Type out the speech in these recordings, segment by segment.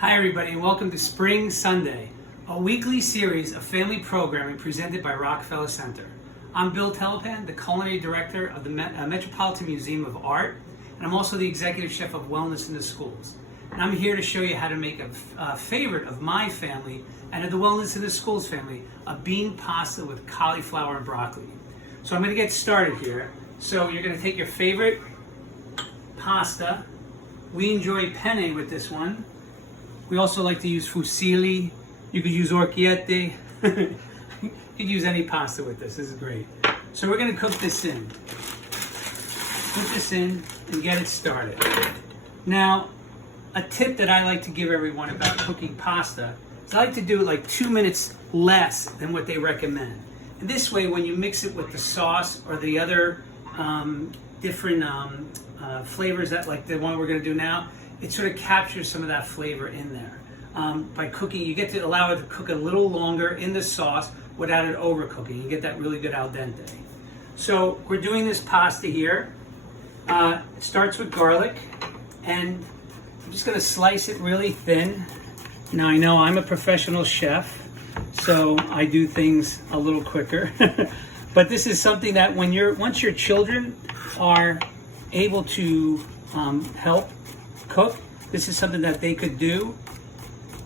Hi everybody and welcome to Spring Sunday, a weekly series of family programming presented by Rockefeller Center. I'm Bill Telepan, the Culinary Director of the Metropolitan Museum of Art, and I'm also the Executive Chef of Wellness in the Schools. And I'm here to show you how to make a favorite of my family and of the Wellness in the Schools family, a bean pasta with cauliflower and broccoli. So I'm going to get started here. So you're going to take your favorite pasta. We enjoy penne with this one. We also like to use fusilli. You could use orecchiette. You could use any pasta with this. This is great. So we're going to cook this in. Put this in and get it started. Now, a tip that I like to give everyone about cooking pasta is I like to do it like 2 minutes less than what they recommend. And this way, when you mix it with the sauce or the other different flavors that, like the one we're going to do now, it sort of captures some of that flavor in there. By cooking, you get to allow it to cook a little longer in the sauce without it overcooking. You get that really good al dente. So we're doing this pasta here. It starts with garlic, and I'm just going to slice it really thin. Now I know I'm a professional chef, so I do things a little quicker. But this is something that once your children are able to help cook, this is something that they could do.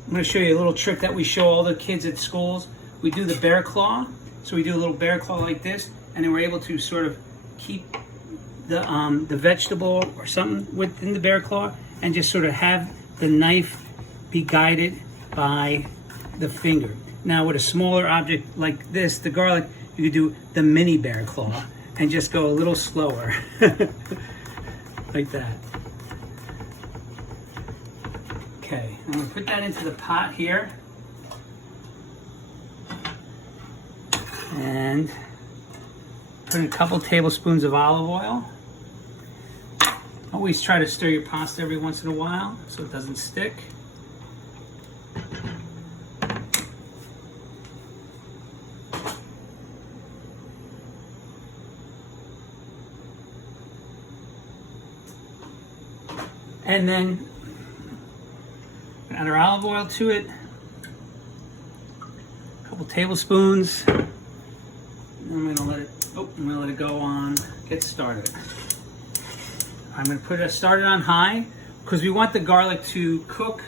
I'm going to show you a little trick that we show all the kids at schools. We do the bear claw. So we do a little bear claw like this, and then we're able to sort of keep the vegetable or something within the bear claw and just sort of have the knife be guided by the finger. Now with a smaller object like this, the garlic, you could do the mini bear claw and just go a little slower. Like that. Okay, I'm going to put that into the pot here. And put in a couple tablespoons of olive oil. Always try to stir your pasta every once in a while so it doesn't stick. And then add our olive oil to it, a couple tablespoons. And I'm gonna let it go on, get started. I'm gonna put it started on high because we want the garlic to cook,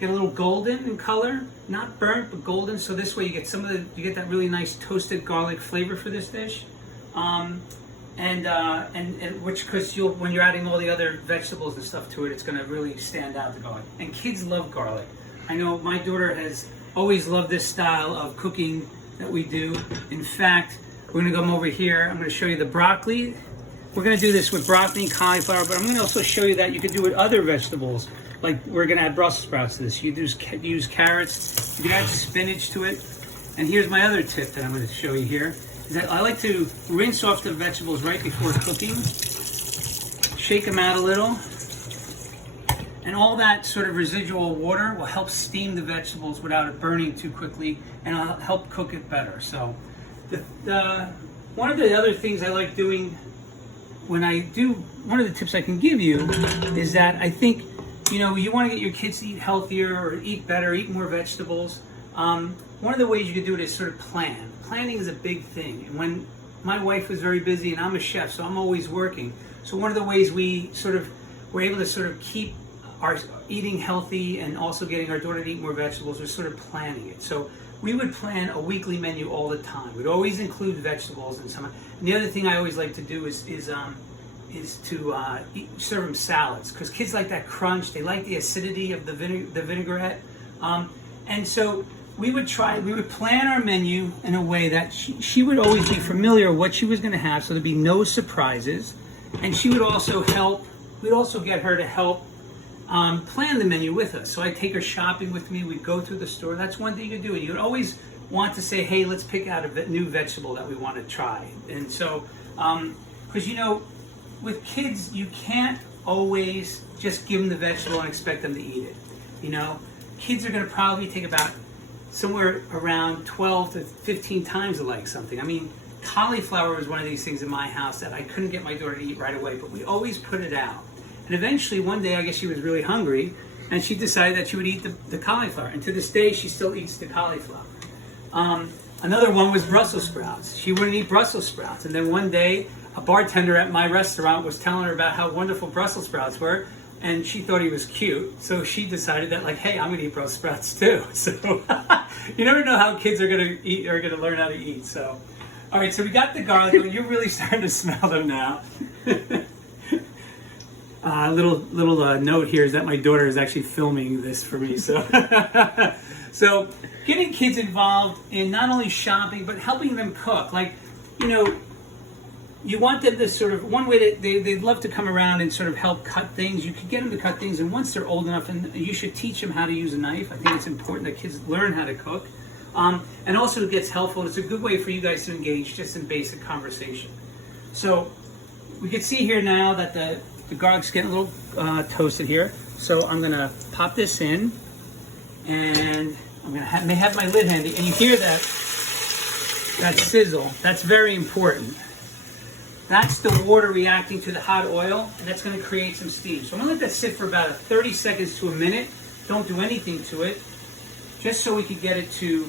get a little golden in color, not burnt but golden. So this way you get you get that really nice toasted garlic flavor for this dish. Because when you're adding all the other vegetables and stuff to it, it's going to really stand out, the garlic. And kids love garlic. I know my daughter has always loved this style of cooking that we do. In fact, we're going to come over here. I'm going to show you the broccoli. We're going to do this with broccoli and cauliflower, but I'm going to also show you that you could do it with other vegetables. Like we're going to add Brussels sprouts to this. You use carrots. You can add spinach to it. And here's my other tip that I'm going to show you here. Is that I like to rinse off the vegetables right before cooking, shake them out a little, and all that sort of residual water will help steam the vegetables without it burning too quickly, and it'll help cook it better. So one of the other things I like doing one of the tips I can give you is that I think, you want to get your kids to eat healthier or eat better, eat more vegetables. One of the ways you can do it is sort of plan. Planning is a big thing. And when my wife was very busy and I'm a chef, so I'm always working. So one of the ways we're able to sort of keep our eating healthy and also getting our daughter to eat more vegetables was sort of planning it. So we would plan a weekly menu all the time. We'd always include vegetables and some. And the other thing I always like to do is to serve them salads, because kids like that crunch. They like the acidity of the vinaigrette. And so we would plan our menu in a way that she would always be familiar with what she was going to have, so there'd be no surprises. And she would also we'd also get her to help plan the menu with us. So I'd take her shopping with me, we'd go through the store. That's one thing you could do. And you'd always want to say, hey, let's pick out a new vegetable that we want to try. And so, because with kids, you can't always just give them the vegetable and expect them to eat it. Kids are going to probably take about somewhere around 12 to 15 times to like something. I mean, cauliflower was one of these things in my house that I couldn't get my daughter to eat right away, but we always put it out. And eventually one day, I guess she was really hungry, and she decided that she would eat the cauliflower. And to this day, she still eats the cauliflower. Another one was Brussels sprouts. She wouldn't eat Brussels sprouts. And then one day, a bartender at my restaurant was telling her about how wonderful Brussels sprouts were, and she thought he was cute. So she decided that, like, hey, I'm going to eat Brussels sprouts too. So you never know how kids are going to eat or going to learn how to eat. So, all right, so we got the garlic. You're really starting to smell them now. Little note here is that my daughter is actually filming this for me. So, so getting kids involved in not only shopping but helping them cook. Like, you know, you want them to sort of, one way that they'd love to come around and sort of help cut things. You could get them to cut things, and once they're old enough, and you should teach them how to use a knife. I think it's important that kids learn how to cook. And also it gets helpful. It's a good way for you guys to engage just in basic conversation. So we can see here now that the garlic's getting a little toasted here. So I'm gonna pop this in, and I'm gonna may have my lid handy, and you hear that sizzle. That's very important. That's the water reacting to the hot oil, and that's going to create some steam. So I'm going to let that sit for about 30 seconds to a minute. Don't do anything to it, just so we can get it to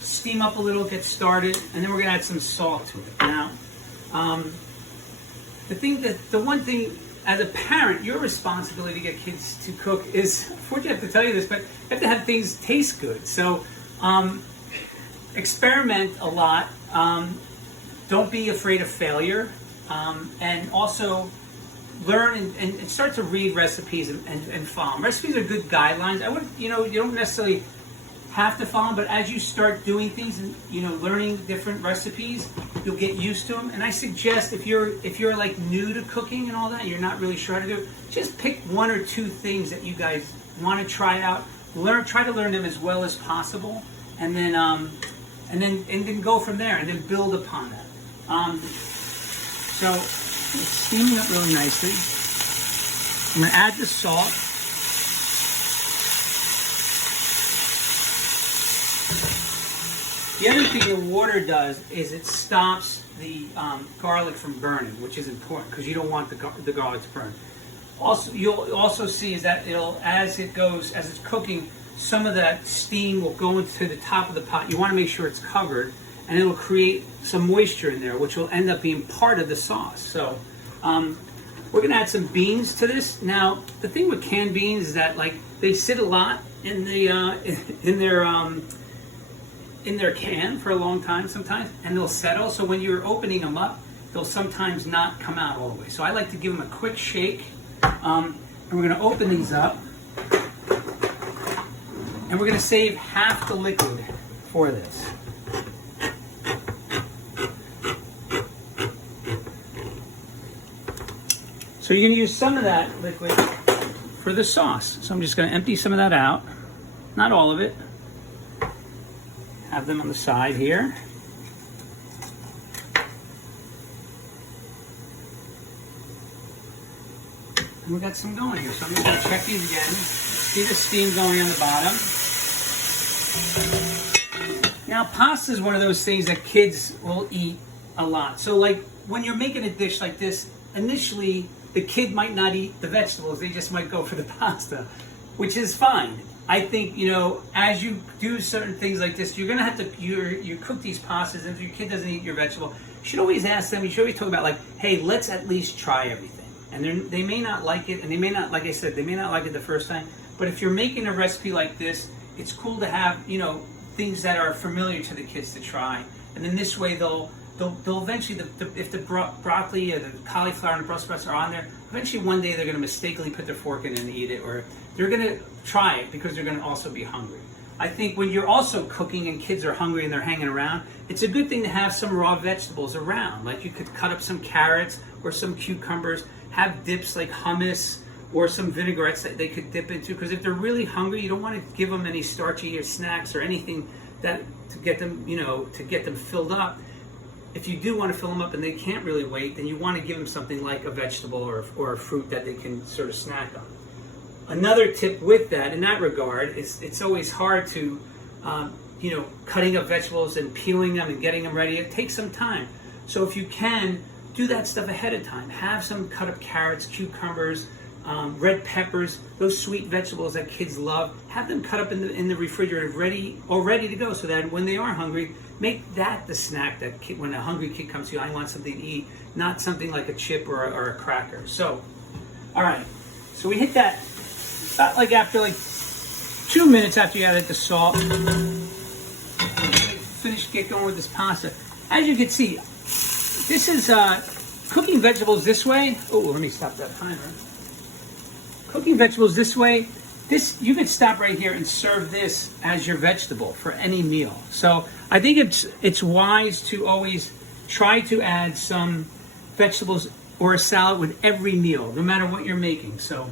steam up a little, get started, and then we're going to add some salt to it. Now, the one thing, as a parent, your responsibility to get kids to cook is, unfortunately I have to tell you this, but you have to have things taste good. So experiment a lot. Don't be afraid of failure, and also learn and start to read recipes and follow them. Recipes are good guidelines. I would, you don't necessarily have to follow them, but as you start doing things and learning different recipes, you'll get used to them. And I suggest if you're like new to cooking and all that, you're not really sure how to do it, just pick one or two things that you guys want to try out. Try to learn them as well as possible, and then go from there, and then build upon that. So it's steaming up really nicely. I'm going to add the salt. The other thing the water does is it stops the garlic from burning, which is important because you don't want the garlic to burn. Also, you'll also see is that as it's cooking, some of that steam will go into the top of the pot. You want to make sure it's covered, and it will create some moisture in there, which will end up being part of the sauce. So we're going to add some beans to this. Now, the thing with canned beans is that they sit a lot in their can for a long time sometimes, and they'll settle. So when you're opening them up, they'll sometimes not come out all the way. So I like to give them a quick shake, and we're going to open these up. And we're going to save half the liquid for this. So you're going to use some of that liquid for the sauce. So I'm just going to empty some of that out. Not all of it. Have them on the side here. And we got some going here. So I'm just going to check these again. See the steam going on the bottom. Now, pasta is one of those things that kids will eat a lot. So when you're making a dish like this, initially the kid might not eat the vegetables. They just might go for the pasta, which is fine. I think, as you do certain things like this, you're going to have to, you cook these pastas, and if your kid doesn't eat your vegetable, you should always ask them, you should always talk about hey, let's at least try everything. And they may not like it, and they may not, like I said, they may not like it the first time, but if you're making a recipe like this, it's cool to have, things that are familiar to the kids to try. And then this way they'll eventually, if the broccoli or the cauliflower and the Brussels sprouts are on there, eventually one day they're going to mistakenly put their fork in and eat it, or they're going to try it because they're going to also be hungry. I think when you're also cooking and kids are hungry and they're hanging around, it's a good thing to have some raw vegetables around. Like you could cut up some carrots or some cucumbers, have dips like hummus or some vinaigrettes that they could dip into, because if they're really hungry, you don't want to give them any starchy or snacks or anything that to get them, to get them filled up. If you do want to fill them up and they can't really wait, then you want to give them something like a vegetable or a fruit that they can sort of snack on. Another tip with that, in that regard, is it's always hard to, cutting up vegetables and peeling them and getting them ready. It takes some time. So if you can, do that stuff ahead of time. Have some cut up carrots, cucumbers, red peppers, those sweet vegetables that kids love. Have them cut up in the refrigerator, ready to go, so that when they are hungry, make that the snack that when a hungry kid comes to you, I want something to eat, not something like a chip or a cracker. So, all right, so we hit that about like after like 2 minutes after you added the salt. Get going with this pasta. As you can see, this is cooking vegetables this way. Oh, let me stop that timer. Cooking vegetables this way. This, you could stop right here and serve this as your vegetable for any meal. So I think it's wise to always try to add some vegetables or a salad with every meal, no matter what you're making. So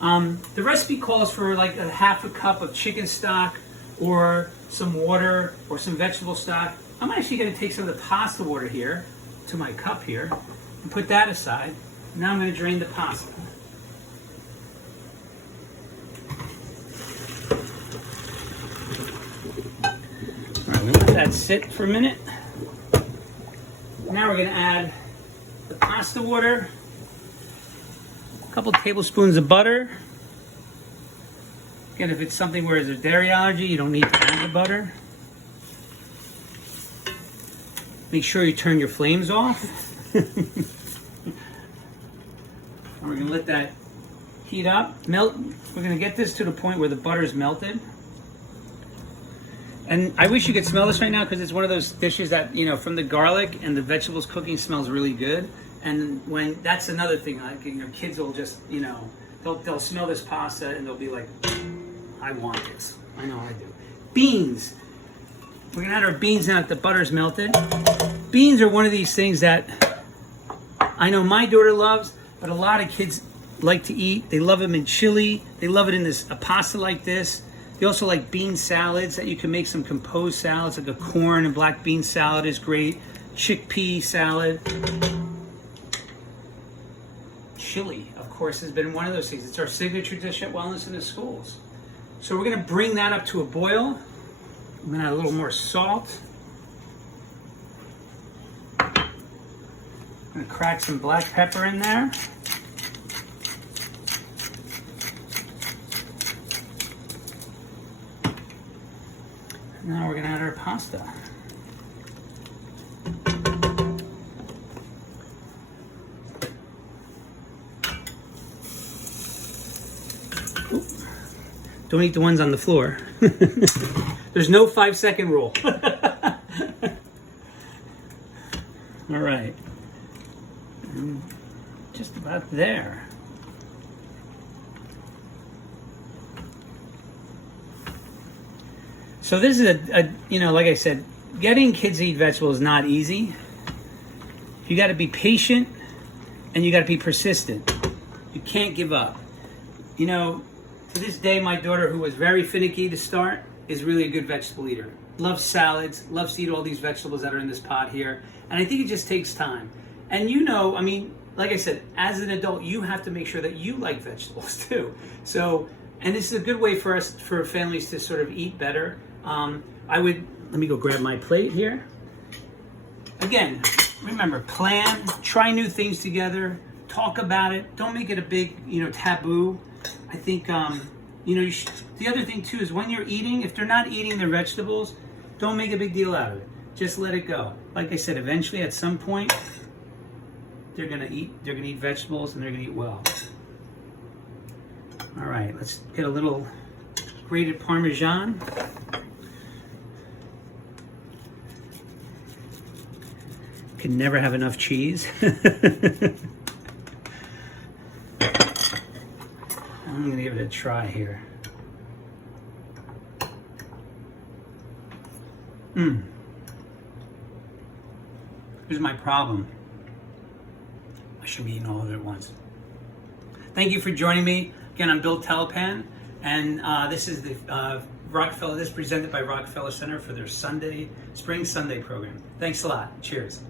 the recipe calls for like a half a cup of chicken stock, or some water, or some vegetable stock. I'm actually going to take some of the pasta water here to my cup here and put that aside. Now I'm going to drain the pasta. All right, we let that sit for a minute. Now we're going to add the pasta water, a couple tablespoons of butter. Again, if it's something where there's a dairy allergy, you don't need to add the butter. Make sure you turn your flames off. And we're going to let that heat up, melt. We're going to get this to the point where the butter is melted. And I wish you could smell this right now, because it's one of those dishes that, you know, from the garlic and the vegetables cooking smells really good. And when that's another thing, like, your kids will just, you know, they'll smell this pasta and they'll be like, I want this. I know I do. Beans. We're gonna add our beans now that the butter's melted. Beans are one of these things that I know my daughter loves, but a lot of kids like to eat. They love them in chili. They love it in a pasta like this. They also like bean salads that you can make some composed salads, like a corn and black bean salad is great. Chickpea salad. Chili, of course, has been one of those things. It's our signature dish at Wellness in the Schools. So we're going to bring that up to a boil. I'm going to add a little more salt. I'm going to crack some black pepper in there. Now we're going to add our pasta. Don't eat the ones on the floor. There's no 5-second rule. All right. Just about there. So this is you know, like I said, getting kids to eat vegetables is not easy. You got to be patient and you got to be persistent. You can't give up. You know, to this day, my daughter, who was very finicky to start, is really a good vegetable eater. Loves salads, loves to eat all these vegetables that are in this pot here. And I think it just takes time. And you know, I mean, like I said, as an adult, you have to make sure that you like vegetables too. So, and this is a good way for us, for families to sort of eat better. Let me go grab my plate here. Again, remember, plan, try new things together, talk about it. Don't make it a big, you know, taboo. I think, you know, the other thing too is when you're eating, if they're not eating their vegetables, don't make a big deal out of it. Just let it go. Like I said, eventually at some point, they're gonna eat vegetables and they're gonna eat well. All right, let's get a little grated Parmesan. Can never have enough cheese. I'm gonna give it a try here. Here's my problem. I should be eating all of it at once. Thank you for joining me. Again, I'm Bill Telepan, and this is the Rockefeller. This is presented by Rockefeller Center for their Spring Sunday program. Thanks a lot. Cheers.